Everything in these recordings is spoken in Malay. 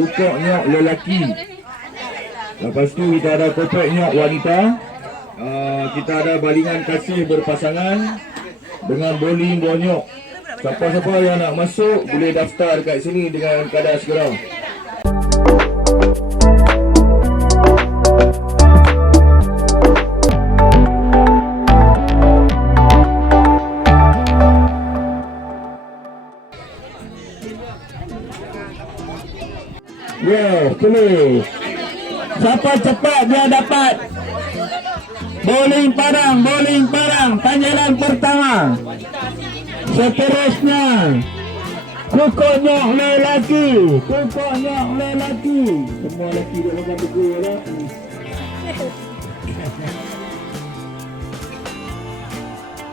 tukok nyok lelaki. Lepas tu kita ada kotak nyok wanita. Kita ada balingan kasih berpasangan dengan bowling bonyok. Siapa-siapa yang nak masuk boleh daftar kat sini dengan kadar segera. Ya, tulis. Siapa cepat dia dapat bowling parang, panjalan pertama. Seterusnya tukok nyok lelaki. Semua lelaki dia makan betul lah.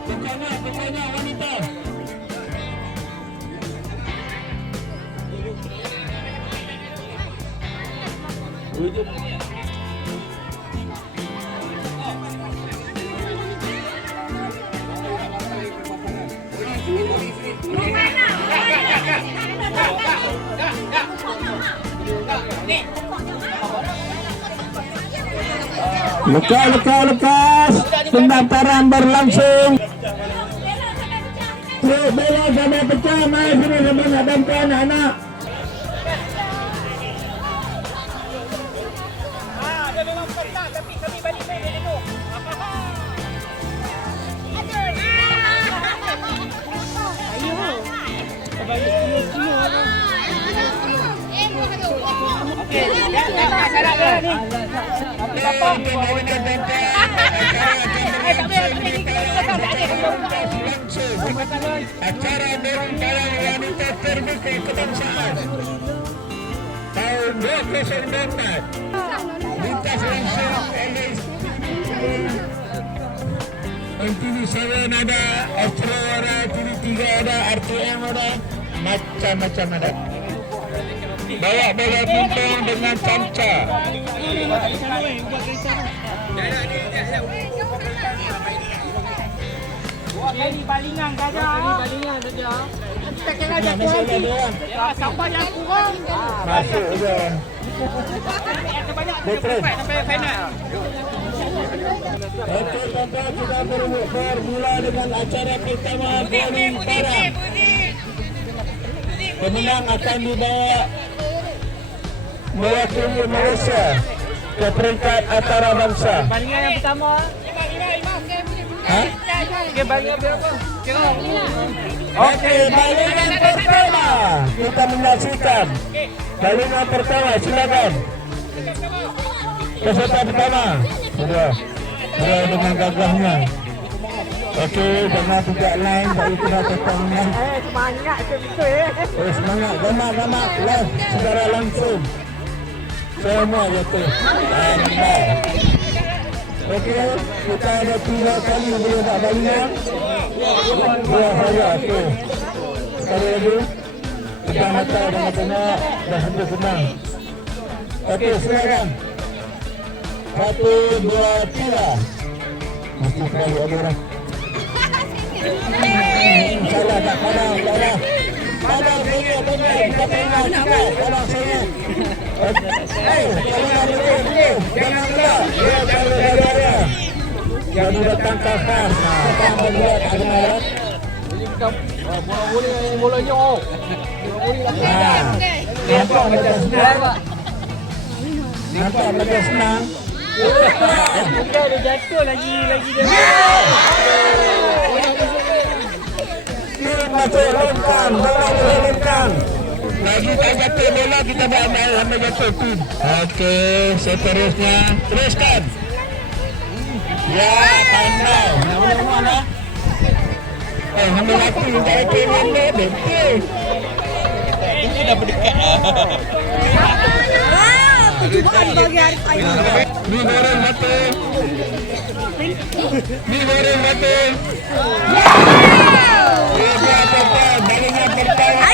Tukok nyok wanita. Lekas. Pendaftaran berlangsung. Truk bela sampai pecah. Mari sini sampai nak dampak anak-anak. Dia memang pernah tapi kami balik main dia dulu. Okey, dah syarat dah ni. Apa apa? Acara Borong Parang Wanita Terbuka Kebangsaan tahun 2024 lintas langsung oleh TV 7 ada, Astro ada, TV 3 ada, RTM ada, macam-macam ada. Bawa bola pingpong dengan camca. Buat kali balingan saja. Kita kena jatuh lagi. Siapa yang kurang? Masuk je. Banyak sampai final. Okey, tuan-tuan, kita bermula dengan acara pertama bowling parang. Pemenang akan dibawa mewakili Malaysia ke peringkat antarabangsa. Balingan yang pertama. Ha? Okey, balingan berapa? Okey, balingan pertama. Kita menyaksikan. Balingan pertama, silakan. Peserta pertama. Sudah dengan gagahnya. Okey, dengan tidak lain dari kita tetangnya. Semangat betul. Semangat, gamak live secara langsung. Semua jatuh. Okey, kita ada 3 kali boleh nak balingan. Dua saja tu. Sekali lagi. Kita mata dan tengok dah hampir senang. Okey, silakan. 1, 2, 3. Mesti sekali ada orang. Salah tak padang, salah. Padang saya, kita tengah cepat. Padang saya. Jangan gelap. Jadi datang kapas. Datang melihat agak. Bola nyok. Nampak macam senang. Nampak macam senang. Bukan dia jatuh lagi dia. Masuk longkang, longkang. Lagi tak jatuh bola kita ambil sampai jatuh pin. Okey, seterusnya teruskan. Ya, pandai. Nama-nama lah. Ambil lagi tak jatuh bola betul. Ini dah berdekat lah. Percubaan bagi hari ini. Ni goreng betul. Ni goreng betul. Balingan pertama.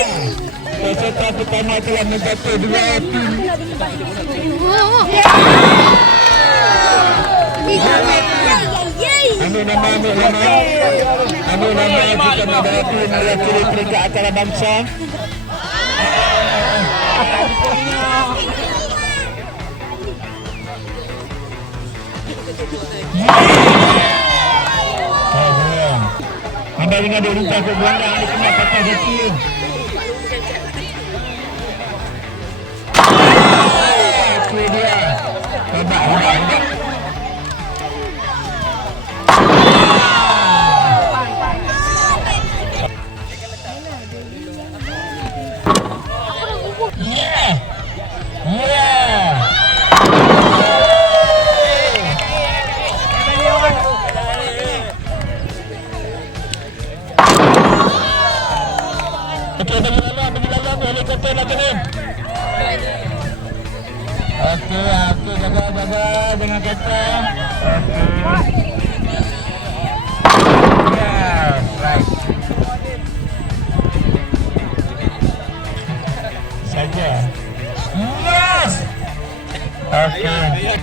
Peserta pertama telah menjatuh 2 pin. Ambil nama kita menghadapi mewakili peringkat acara bangsa. Anda dengan dia lupa ke belakang, dia kena patah kecil. Itu dia. Hebat. Okey, bagi dalam helikopter nak turun. Okey, jaga dengan kapten. Okey. Yes, right. Saja. Yes. Okey.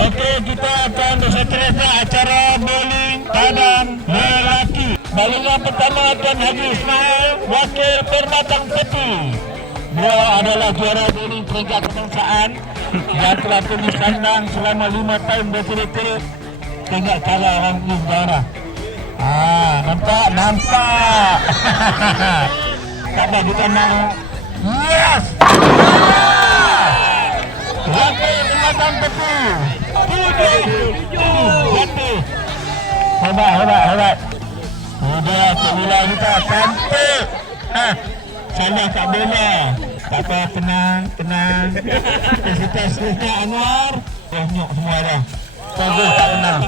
Okey, kita akan berseterusnya acara bowling padan lelaki. Balingan pertama akan Haji Ismail, wakil Permatang Tepi. Beliau adalah juara bowling peringkat kebangsaan dan telah tulis kandang selama 5 tahun berturut-turut. Tinggal kalah orang ini juara. Nampak. Kabar kita nak. Yes. Wakil Permatang Tepi. Hebat. Sudah sebulan kita cantik. Salah tak boleh. Tak apa, tenang. Kita seterusnya Anwar. Nyok semua dah. Bagus, tak tenang.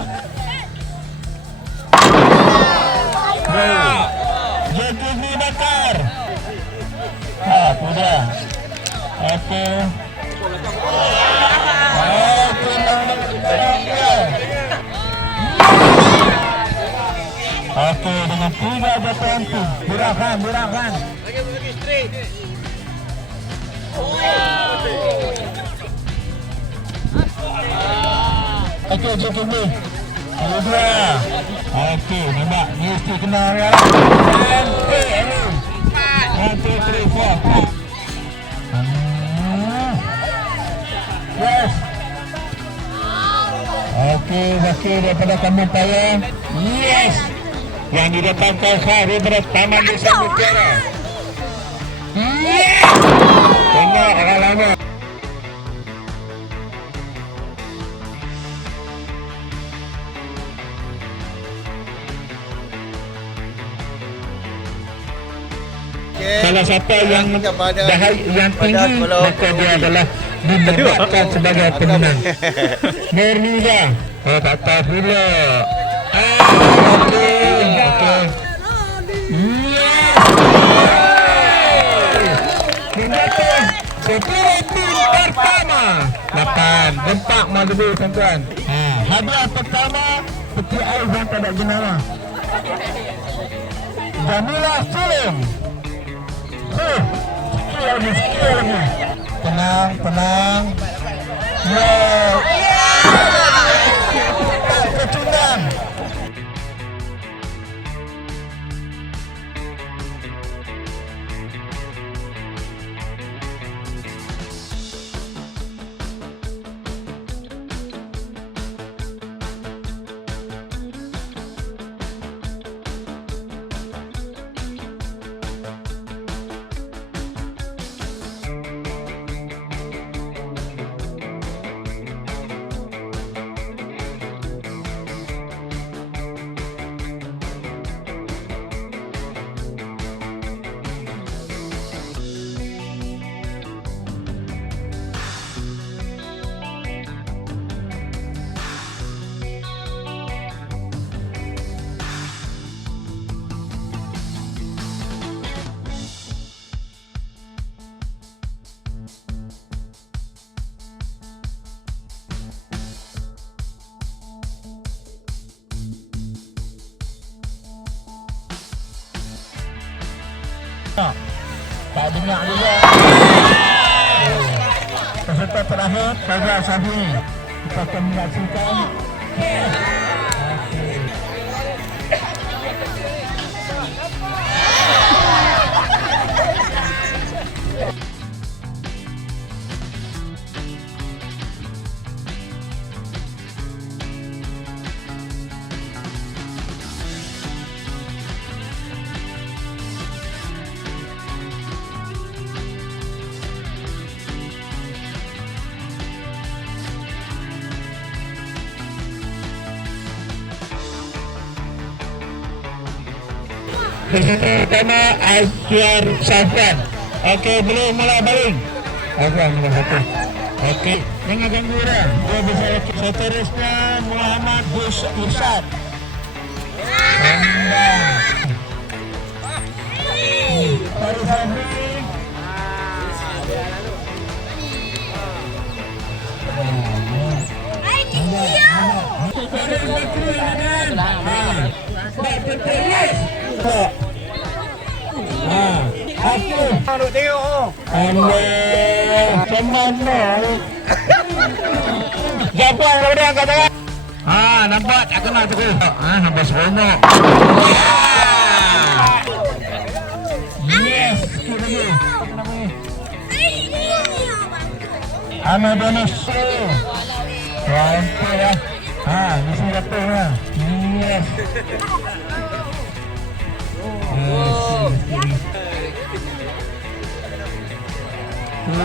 Zulkifli Bakar. Sudah. Okey. Okey, dengan 3 jatuhan tu. Murahkan. Lagi straight. Okey, cukup ni. Dua. Okey, nampak. Mesti kena ya. Cantik ni. 1, 2, 3, 4. Yes. Okey, wakil daripada Kampung Payang. Yes. Yang di depan Kauhar daripada Taman Desa Mutiara. Yes. Tengok orang lama. Salah siapa yang tinggi, maka dia adalah dinobatkan sebagai pemenang. Nurliza. Tak tahu pula. Okey. Yes. Tindakan sepuluh pertama. 8. Gempak Maluku, tuan-tuan. Hadiah pertama peti air yang tak ada jenama. Jamila Sulim. Sikit lagi. Tenang. Kecungan. Tak dengar juga. Peserta terakhir Fazal Syafi'i. Kita akan menyaksikan Peserta pertama Azwar Safran. Okey, belum mula baling. Azwar nombor 1. Okey, jangan ganggu dah. Dia bisa lagi. Seterusnya Muhammad Gus Irsad. Baru sampai. Duk tengok. Macam mana? Siapa yang daripada angkat tangan? Nampak tak kenal tu. Nampak seronok. Yes. Anak bonus. Sampai ya. Mesti dapat lah. Yes.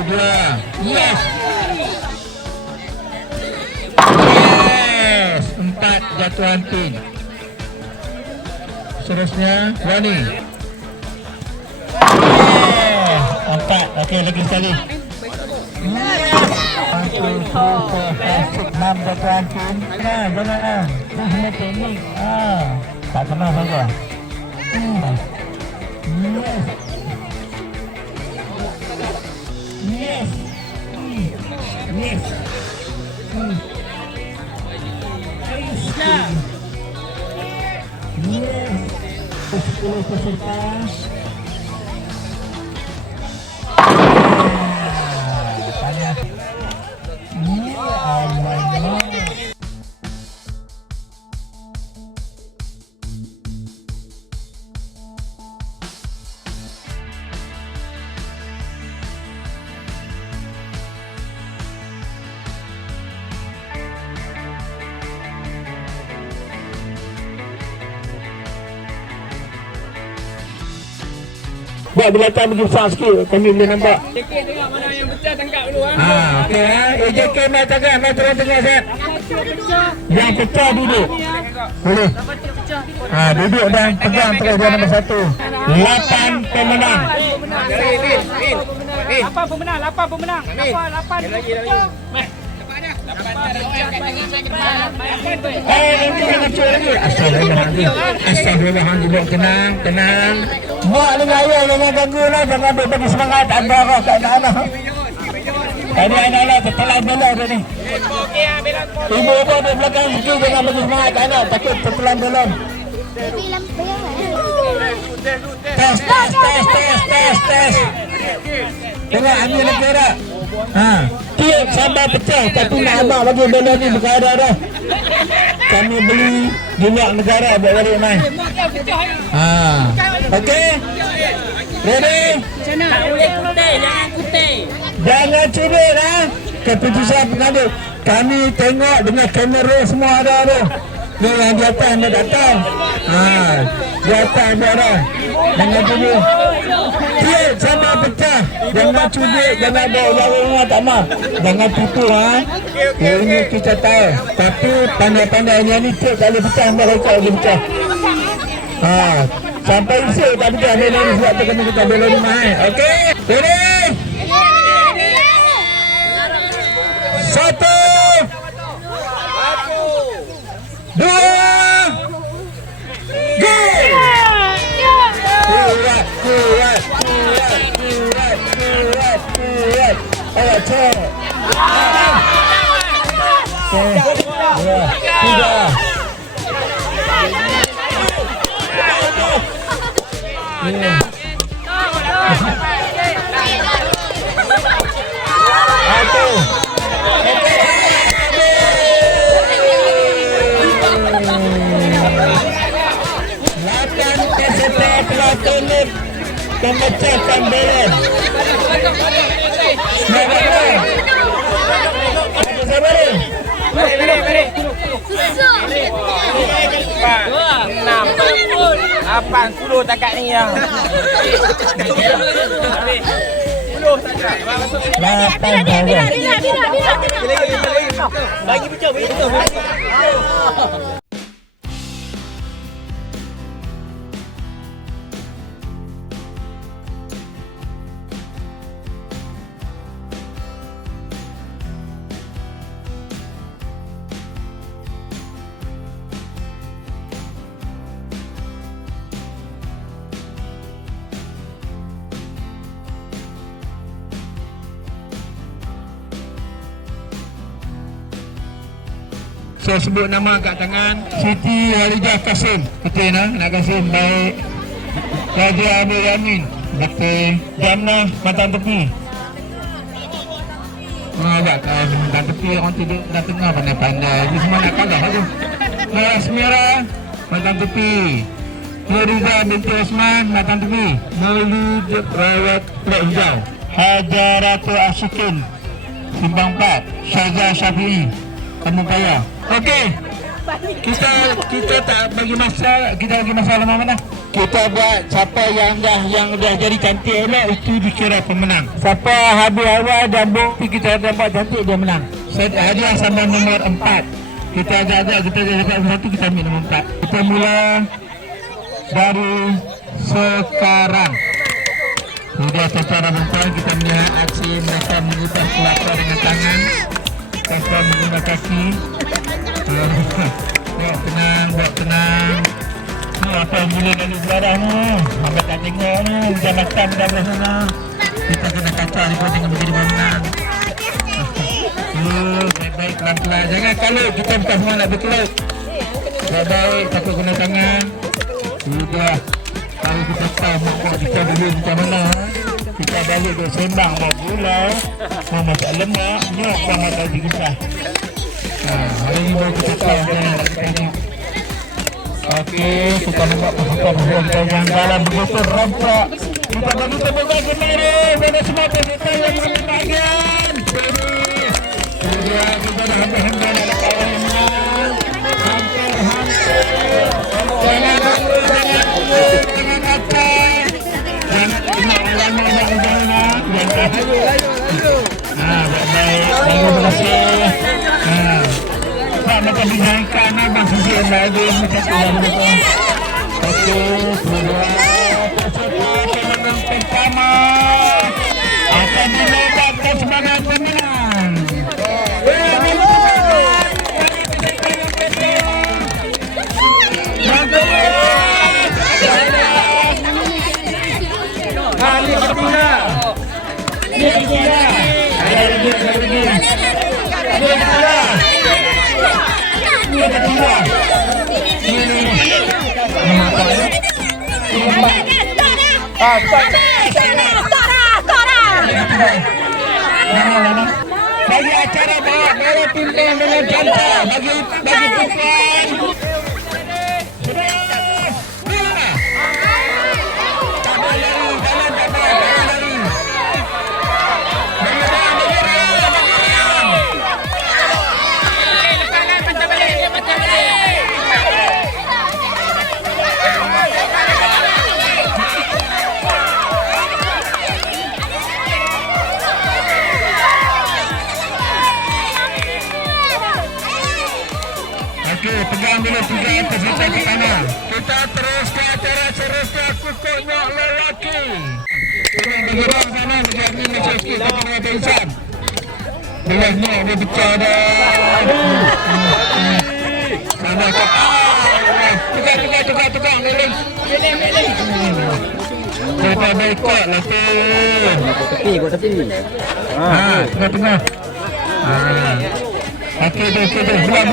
Dua. Yes. Yes. 4 jatuhan pin. Seterusnya Wani. Yes. 4. Okey, lagi sekali. Yes. 1, 2, 3, 4, 6 jatuhan pin. Jangan. Ini teknik. Tak kenal saja. Yes. Yes. Yes. Yes. 10 peserta. Tanya. Oh my God. Buat belakang bagi besar sikit, kami boleh nampak. JK tengok mana yang pecah tangkap dulu. Okey. JK mai tengah, mai turun tengah set. Yang pecah duduk. Boleh. Duduk dan pegang terus dia nombor 1. 8 pemenang. 8 pemenang. 8 pemenang. 8 pecah. Nanti jangan cuci lagi. Astagfirullahaladzim. Tenang. Mak dengan ayah jangan ganggu lah. Jangan bagi semangat. Anda orang kat anak-anak. Tadi anak-anak tertelan bela tu ni. Ibu pun di belakang situ jangan bagi semangat kat anak. Takut tertelan belon. Tes. Tengok ambil lagi orang. Tiap sampai pecah. Tapi nak abang bagi bela ni bukan ada. Kami beli minyak negara buat balik main. Okey. Ready? Tak boleh kutih. Jangan kutih. Jangan curi lah. Keputusan pengadil. Kami tengok dengan kamera semua ada tu. Ni yang di atas anda datang. Di atas anda ada. Jangan curi. Tiap sampai pecah. Jangan curi. Jangan bawa rumah tak mah. Jangan tutup Ini kita tahu. Tapi pandai-pandainya ni tiap kali pecah mereka lagi pecah. Sampai isi tak pecah. Ni sebab tu kami kita belon ni main. Okey. Ready? 1 2 go! Kuat. Ayo, cek. 3 1 memecahkan balon. Enam, 80 takat ni yang. 10 takat. Bagi betul. Saya sebut nama kat tangan Siti Harijah Kasim. Betul nak Kasim baik. Raja Abdul Yamin. Betul. Jamnah Matan Tepi. Agak Matan Tepi orang tidur dah tengah pandai-pandai. Dia semua nak kalah tu. Laras Merah Matan Tepi. Nuriza binti Osman Matan Tepi. Maulid Rawat Pulau Hijau. Hajaratu Asyikin Simbang 4. Syazah Syafi'i Kamu Paya. Okey. Kita tak bagi masa, kita bagi masa lama mana? Kita buat siapa yang dah jadi cantik elok itu dikira pemenang. Siapa habis awal dan bukti kita dah buat cantik dia menang. Hadiah sama nombor 4. Kita ajak kita dapat satu kita ambil nombor 4. Kita mula dari sekarang. Sudah secara bentar kita melihat aksi mereka mengupas kelapa dengan tangan. Tanpa menggunakan kaki. Buat tenang. Ni apa yang boleh dari sejarah ni? Hambat tak tengok ni. Hujan makan dah belah sana. Kita kena kacau ni pun tengok menjadi pemenang. Baik-baik pelan-pelan. Jangan kalut. Kita bukan semua nak berkelut. Baik-baik takut guna tangan. Sudah. Kalau kita tahu makhluk kita dulu macam mana. Kita balik duduk sembang mau pulau. Mau masak lemak. Nyok sama tadi kisah. Hari ini baru kita tahu ni. Okey, kita nampak perempuan yang dalam begitu rompak. Kita bagi tepuk tangan kembali pada semua peserta yang berbahagian. Kita dah hampir-hampir nak kawan yang menang. Hampir-hampir. Jangan atas. Jangan lama-lama jangan. Baik-baik. Terima kasih. Macam dijangkan abang sisi yang lagi macam tu lah betul. Okey, kedua pemenang pertama akan dinobatkan sebagai pemenang. Kali ketiga. Ada lagi. Bagi acara bawa pimpin dengan jantan bagi perempuan. Pegang dulu peserta ke sana. Kita terus ke acara seterusnya kukuk nyok lelaki. Kita bergerak sana sekejap ni macam sikit kita kena pensan. Belah nyok dia pecah dah. Sana ke. Tukar. Melih. Kita boykot lah tu. Tepi. Tengah. Okey tu. Buang.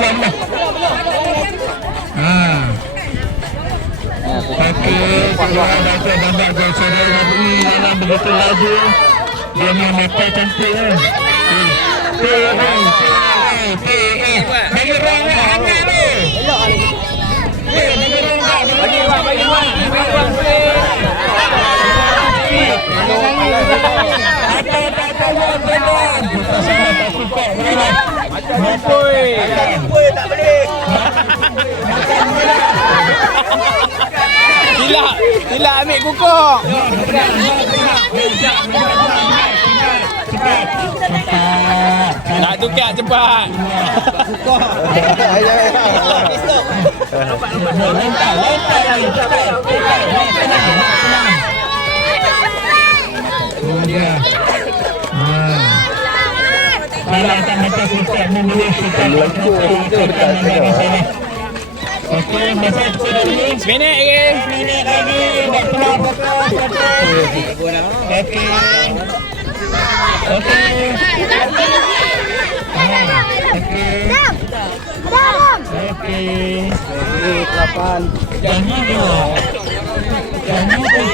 Okey, keluar dari gambar saudara Nabi dalam begitu laju. Dia ni mata cantik kan. Bagi ruang hangat tu. Bagi ruang boleh. tak boleh. Sila ambil kukuh. Tak tukar cepat. Kalau tak macam kita membeli kita okey, masa ini Seminit lagi. minit lagi nak keluar fokus. Okey. Okey. Okey. Kapan? Jangan dulu. Jangan dulu.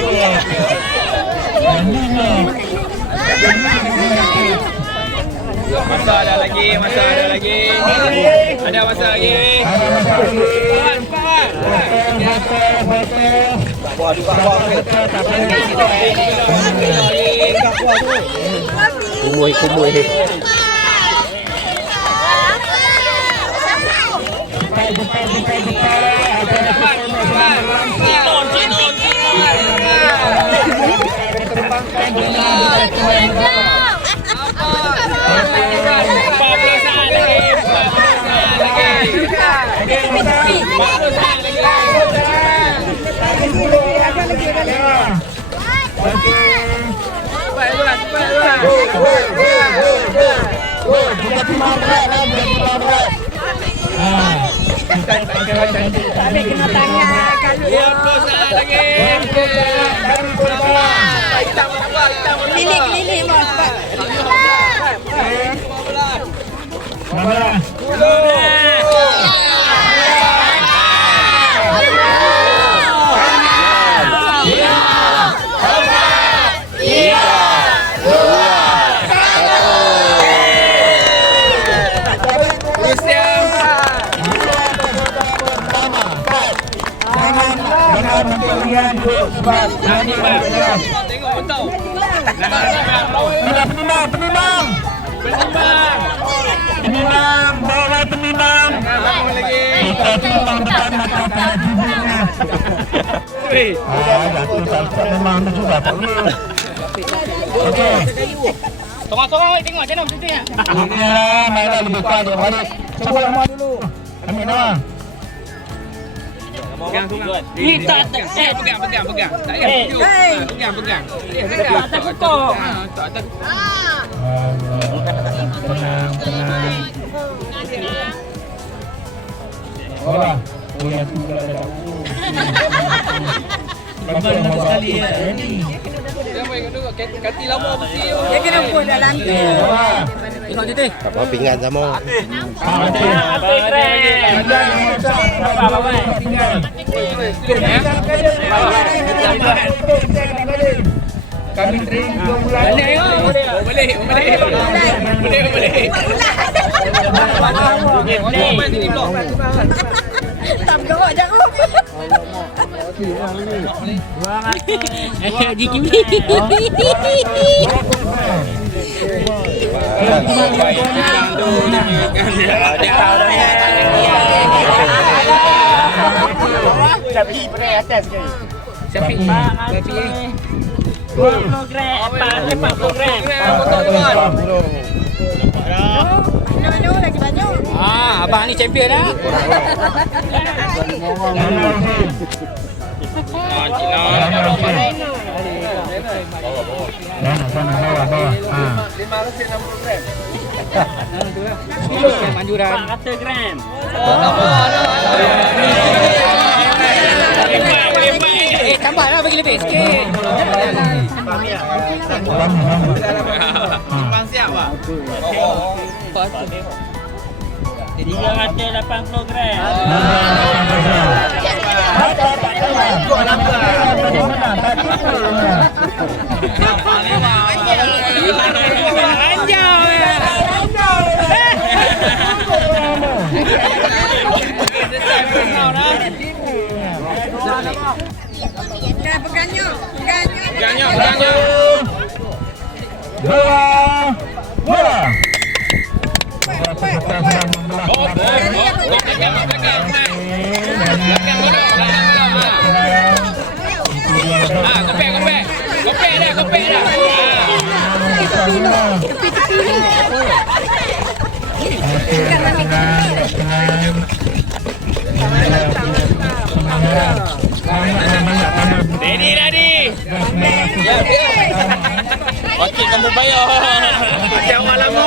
Jangan dulu. Masa ada lagi, masa ada lagi. Ada masa lagi. Cepat. Kumui. Ambil kena tangan kalau Keliling bos. Tengok betul. Penimang, bawa penimang. Kita timbang depan mata para jubirnya. Jatuh sampai memang juga tak boleh. Okey. Tengok tengok macam mana ceritanya. Ini mainlah lebih kuat dia balik. Cuba nama dulu. Ambil nama. Pegang. Pegang. Tak payah. Pegang. Tak tak kutuk. Tak. Tenang. Bola. Bola tu dah dah. Bagaimana nak sekali ya? Kati lama mesti. Dia kena pun dalam tu. Tengok titik. Apa pinggan sama? Kami train 2 bulan. Tak bergerak jauh. Banyak lagi banyak. Abang ni champion dah. Manjuran 400 gram. Tambahlah bagi lebih sikit. Timbang siap pak. 380 gram. Pegangnya. Bola. Cepat. kita sedang membelah. Kopek dah. Ready. Okey, kamu bayar. Jawab lama.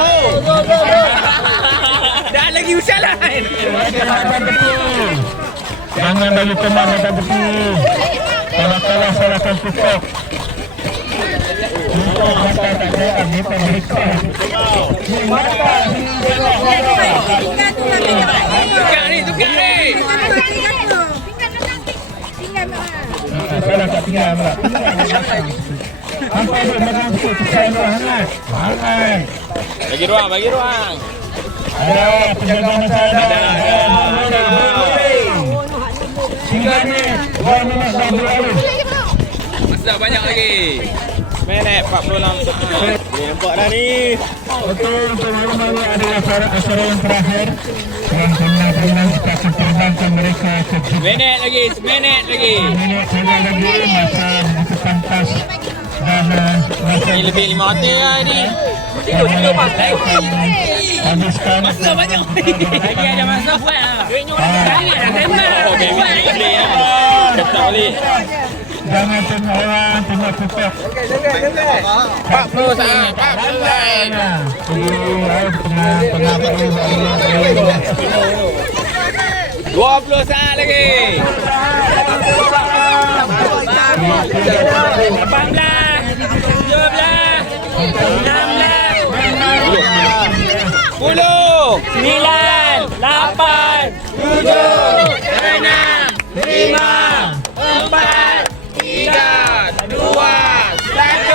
Dah lagi usalan. Jangan bagi teman ada betul. Kalau kalah salahkan pukul. Untuk mata tak ada kita berikan. Tukar ni. Salah tak tinggal pula. Apa dia mengaku kita hangat. Hangat. Bagi ruang. Ada penjaga masa ada. Sehingga ni 2 minit dah berlalu. Masa banyak lagi. Minit 46 saat. Nampak dah ni. Betul, untuk malam ini adalah acara yang terakhir yang benar-benar kita akan terbangkan mereka ke Minit lagi. minit saja lagi masa begitu pantas dan masa Ni lebih 500 lah ni. Kilo pasal habiskan Masa banyak. Lagi ada masa buat lah. Oh, baby boleh lah. Tak boleh. jangan tengok orang tengok pupuk 40 saat. 40 saat. 20 saat lagi. 10, 9, 8, 7, 6, 5, 4, 3, 2, 1.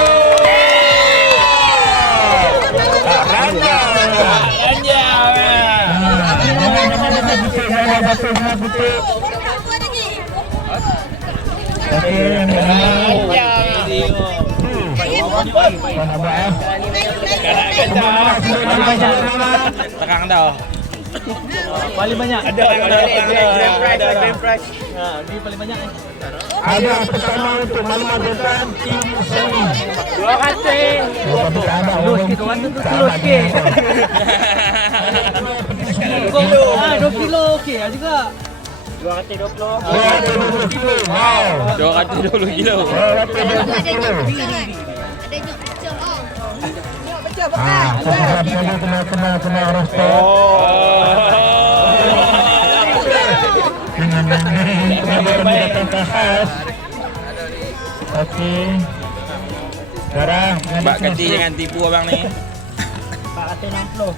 Terang dah. Paling banyak. Ada grand prize. Dia paling banyak. Ada pertama untuk Mama Detan Tim Seni 200. 200 sikit. 2 kilo okey juga. 220 kilo. Wow. 220 kilo. 220 kilo. Kena roster. Dengan khas. Okey. Sekarang Mbak ganti jangan tipu abang ni. 460.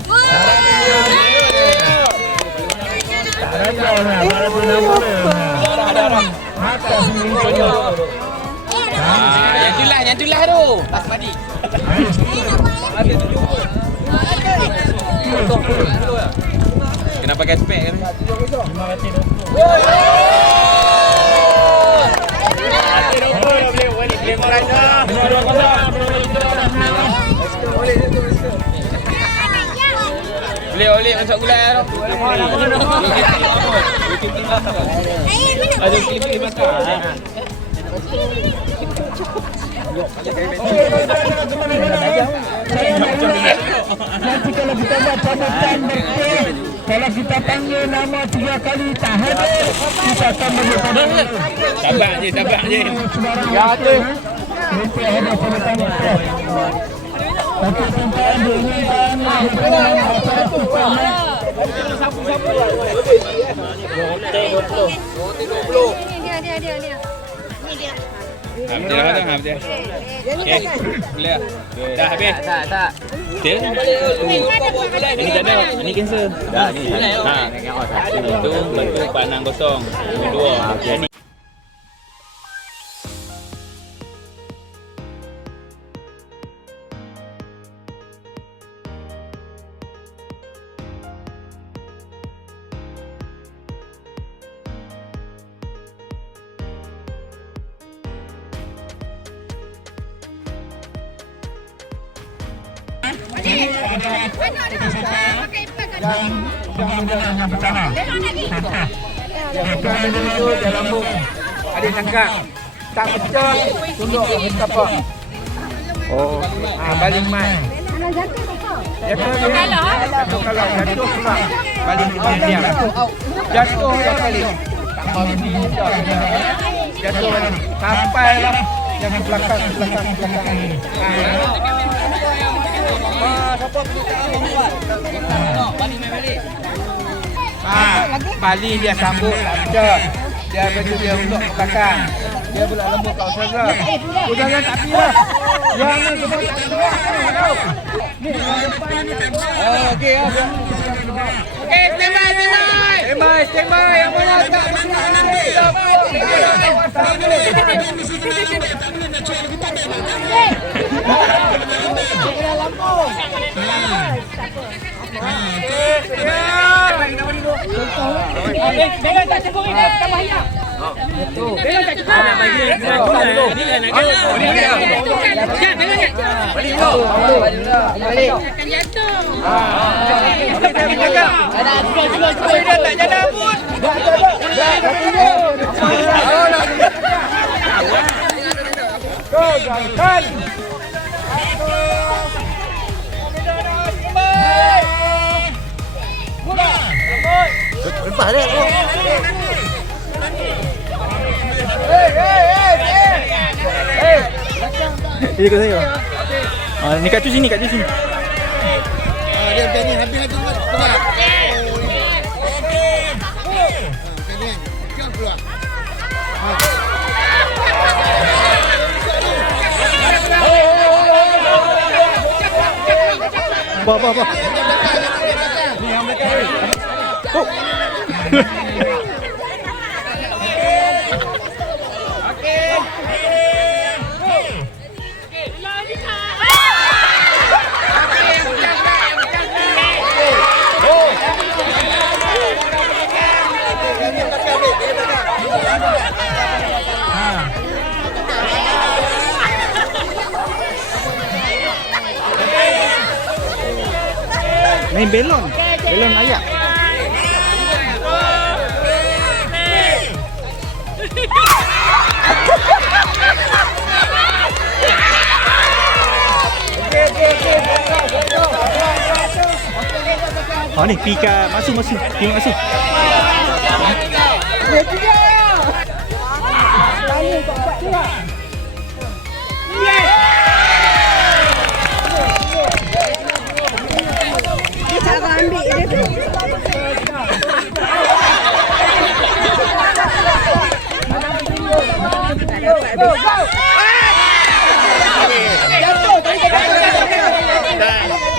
Yang tu lah tu. Asmadi. Kena pakai spek kan? Boleh oleh masuk gulai tu. Ada TV masak. Nanti kalau kita buat pamitan berkait, kalau kita panggil nama 3 kali tak hadir, kita akan berkait. Sabar je. Ya tu. Nanti ada pamitan berkait. Okey, tuan-tuan diinginkan acara utama. Habis. Okey. Clear. Dah habis. Tak. Betul? Ini tak ada. Ini cancel. Dah ni. Itu bentuk panang kosong. Kedua. Jadi yang pertama. Itu dia lambung. Ada tangkap. Tak pecah, tunduk tapak. Oh, Baling mai. Jatuh kalau jatuh pula baling diam. Jatuh dah kali. Jatuh sampai lah yang belakang. Bali dia sambut lancar. Dia baju dia untuk belakang. Dia pula lembut kau saja. Jangan tak pilih. Jangan kita tak pilih. Ni depan ni. Okey, okey. Okey, standby. Yang mana tak Jangan tak cukup ini, tambah hilang. Jangan tak cukup. Balik. Akan jatuh. Tak jalan pun. Go, jangan. lepas dia. Ini kat saya. Ni kat sini. Dia macam ni habis keluar. Jom keluar. Apa. Ni yang belakang. Oh. Main belon ayak. Oh ni Pika masuk. Tengok masuk. Cara ambil dia tu.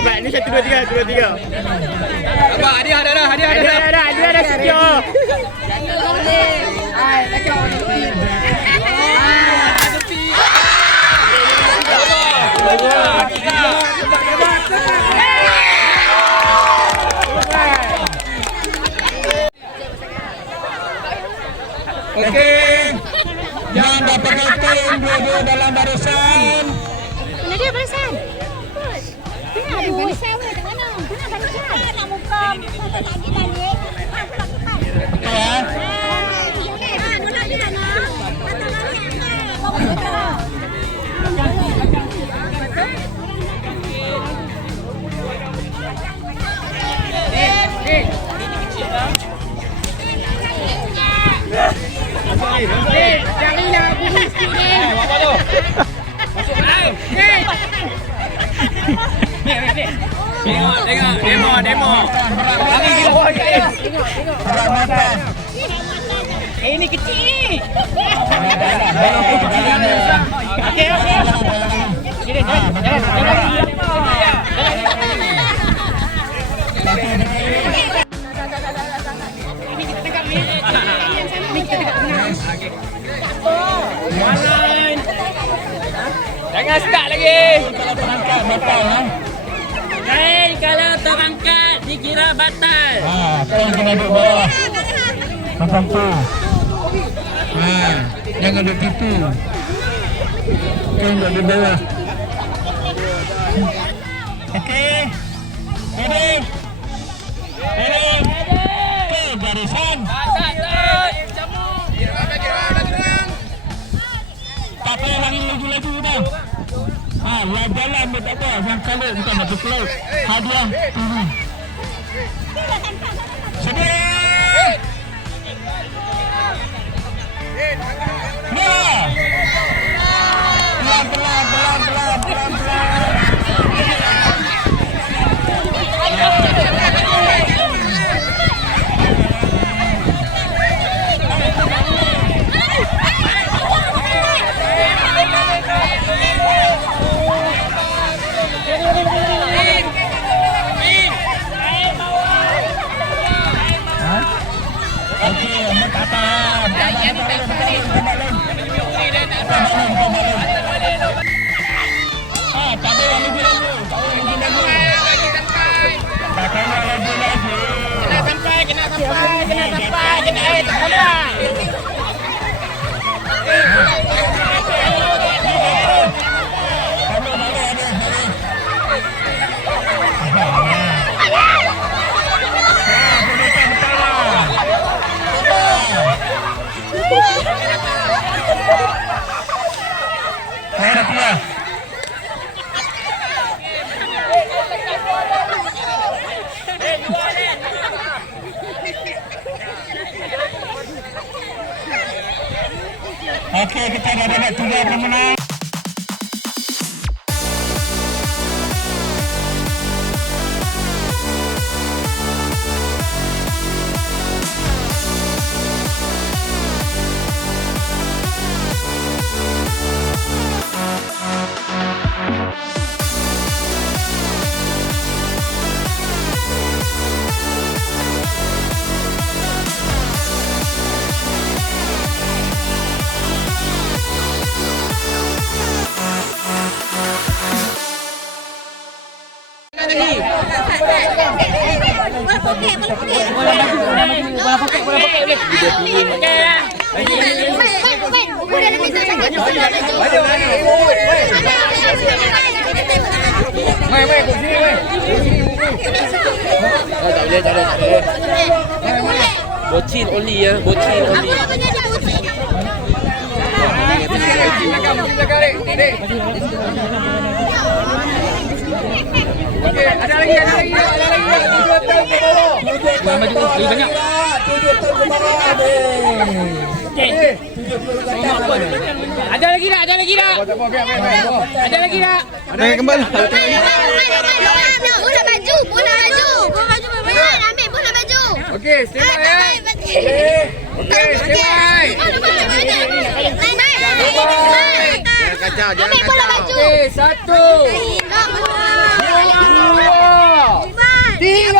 Baik, ni 1 2 3. Nampak hadiah dah. Hadiah dah secure. Jangan boleh. Ai, kacau ni. Okey. Yang dapatkan tim dua-dua dalam barisan. Mana dia barisan? Tengah ada barisan kat mana? Tengah barisan. Nak muka tak lagi dah ni. Ya. Mana dia nak? Carilah bunyi sikit ni. Apa tu? Masuk dalam. Tengok demo. Lagi gila bawah saya. Tengok. Ini kecil. Okey. Sini, jalan. Jangan start lagi. Kalau terangkat dikira batal. Kau yang kena duduk bawah. Macam tu. Jangan duduk tipu. Kau yang duduk bawah. Okey. Ready? San. Tak payah lagi laju dah. Yang jalan pun tak apa. Yang kalau bukan nak berkelau. Hadiah. Sedih. Ya. Pelan. Okey, kita dah dapat 3 pemenang. Bocil only ya, bocil only. Okey, ada lagi. Maju lebih banyak. 7 tahun ke bawah. Ada lagi tak? Ada lagi tak? Ada yang kembali. Bola maju. Ambil bola maju. Okey, stand by ya. Okey, stand by. Jangan kacau. Ambil bola maju. Okey, 1 2 3.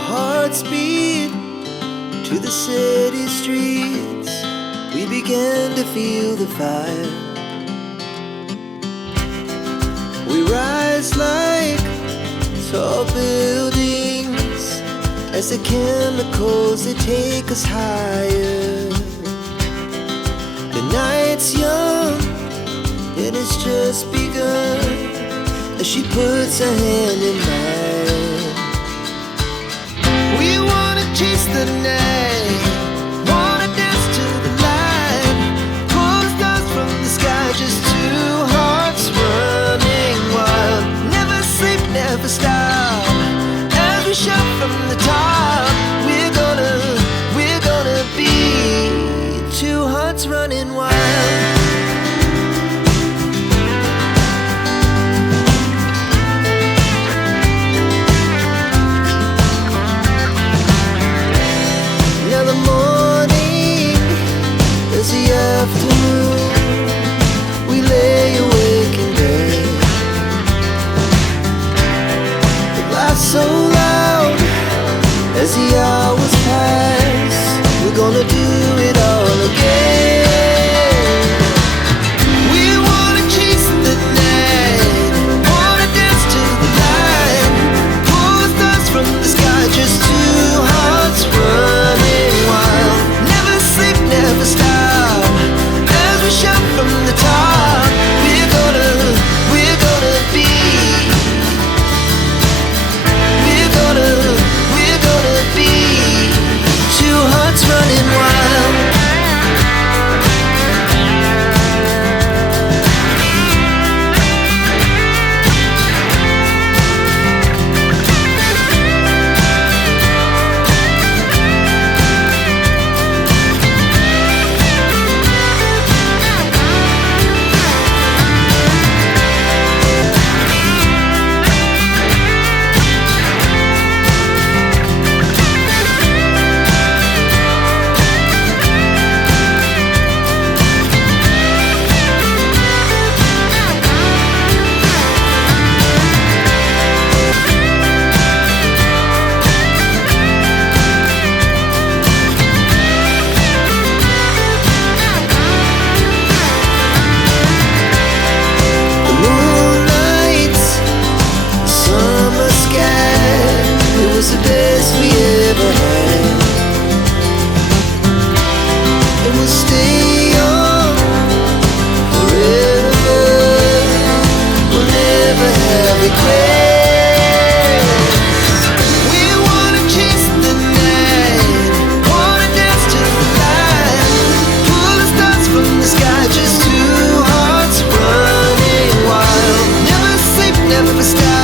hearts beat to the city streets. We began to feel the fire. We rise like tall buildings as the chemicals, they take us higher. The night's young and it's just begun as she puts her hand in mine. We wanna chase the night, wanna dance to the light, pull the stars from the sky, just two hearts running wild. Never sleep, never stop, as we shout from the top. We're gonna be two hearts running wild. Now the morning is the afternoon. We lay awake in bed. The laughs so loud as the hours pass. We're gonna do it all again. We wanna chase the night, wanna dance to the light, pull the stars from the sky, just two hearts running wild. Never sleep, never stop, as we shout from the top. We're gonna be, we're gonna be two hearts running wild. The moonlight, summer sky, it was the best we ever had. And we'll stay on forever. We'll never have regrets. We wanna chase the night, wanna dance to the light, pull the stars from the sky, just two hearts running wild. Never sleep, never stop.